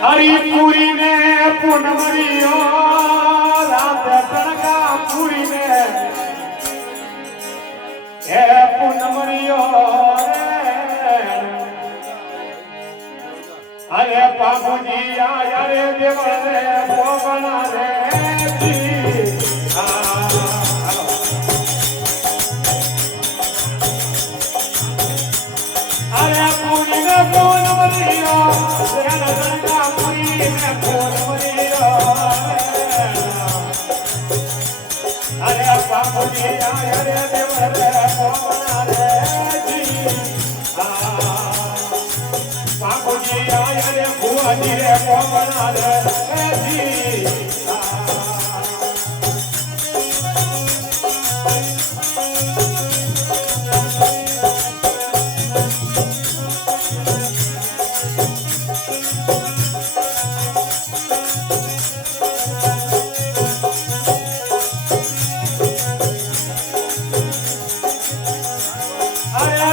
હરિપુરી ને પૂનમરીઓ રાત તણકા પુરી ને હે પૂનમરીઓ અરે બાબુજી આયા રે દેવળ રે પોવણા રે અરે પુરી ને પૂનમરીઓ અરે બાપુજી આયા રે દેવળ રે પોવણા રે બાપુજી આયા રે ભુવાજી રે પોવણા રે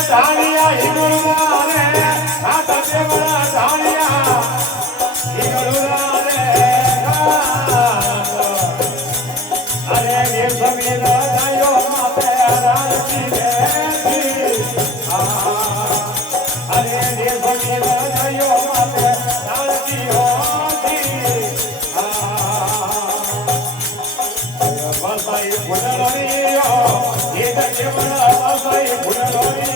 ધાણિયા હિંગળુરા રે ખાતા દેવળા ધાણિયા હિંગળુરા રે અરે વીર સમીર જાયો માતે રાજી રે અરે વીર સમીર જાયો માતે રાજી હો બસાઈ ફૂલડોરીઓ એ દેવળા બસાઈ ફૂલડોરી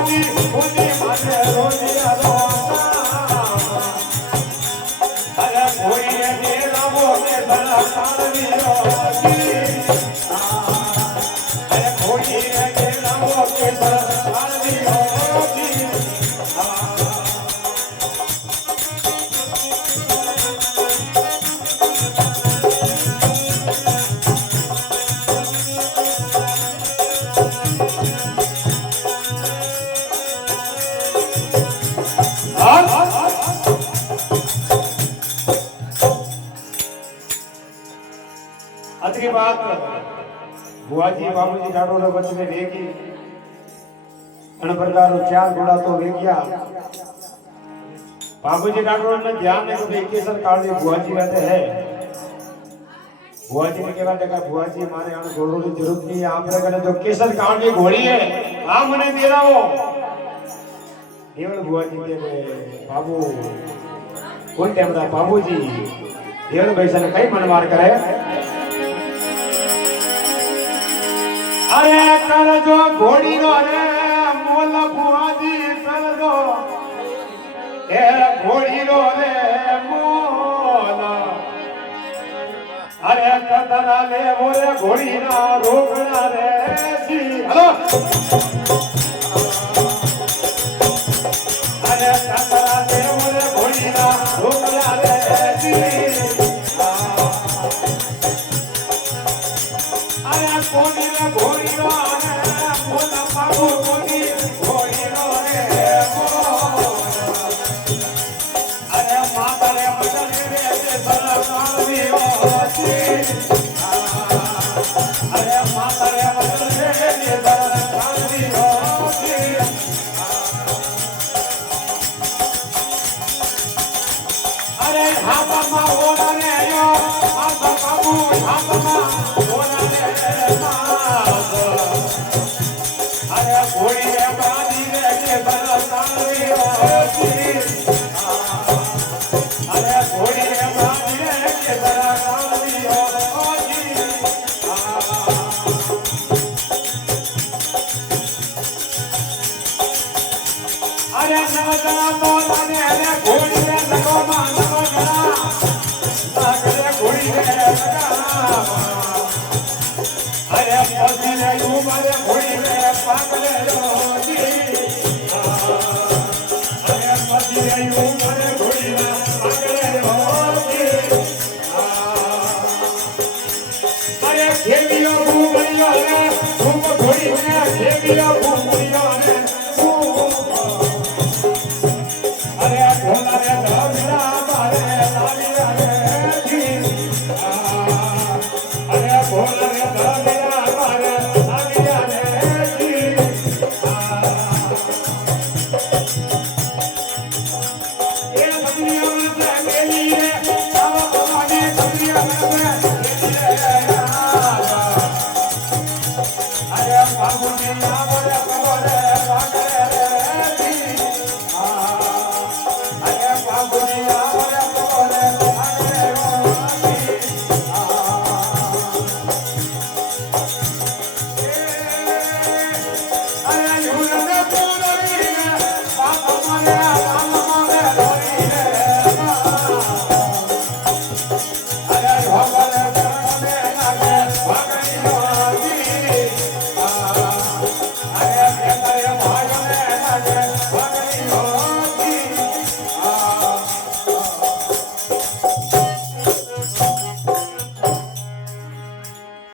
મોતી મોતી માથે રોજિયા રોતા અરે કોઈ દે લાવો કે ધરા તારવી રોજી અરે કોઈ દે લાવો કે ધરા તારવી રોજી अतरी बात बुआजी बाबूजी डाडो रे वचने वेगी अन प्रकार चार घोड़ा तो वेग्या बाबूजी डाडो ने ध्यान ने तो केसर काल में बुआजी रहते हैं बुआजी ने केवा देखा बुआजी मारे अन घोड़ों की जरूरत नहीं आप रे कने जो केसर काल की घोड़ी है आ मने दे रहा हो केवल बुआजी के बाबू कोण टेमड़ा बाबूजी देवल भाई से कई मनवार करे अरे कर जो घोड़ी रो रे मोल बुआजी कर दो ए घोड़ी रो रे मोल अरे कतरा ले वो रे घोड़ी ना रोकना रे जी हेलो अरे कतरा ले वो रे घोड़ी ना रोकना रे जी अरे कोनी रे घोड़ी रो रे मोल बाबू कोनी घोड़ी रो रे अरे माता रे मदन रे सरा कावी होती अरे माता रे मदन रे सरा कावी होती अरे हापमा ओना रे यो माता बाबू हापमा ओना रे अरे घोड़ी रे बाजी रे के बरसावी होती अरे घोड़ी रे बाजी रे के बरसावी होती अरे नवजना तो लाने रे घोड़ी रे लगो माना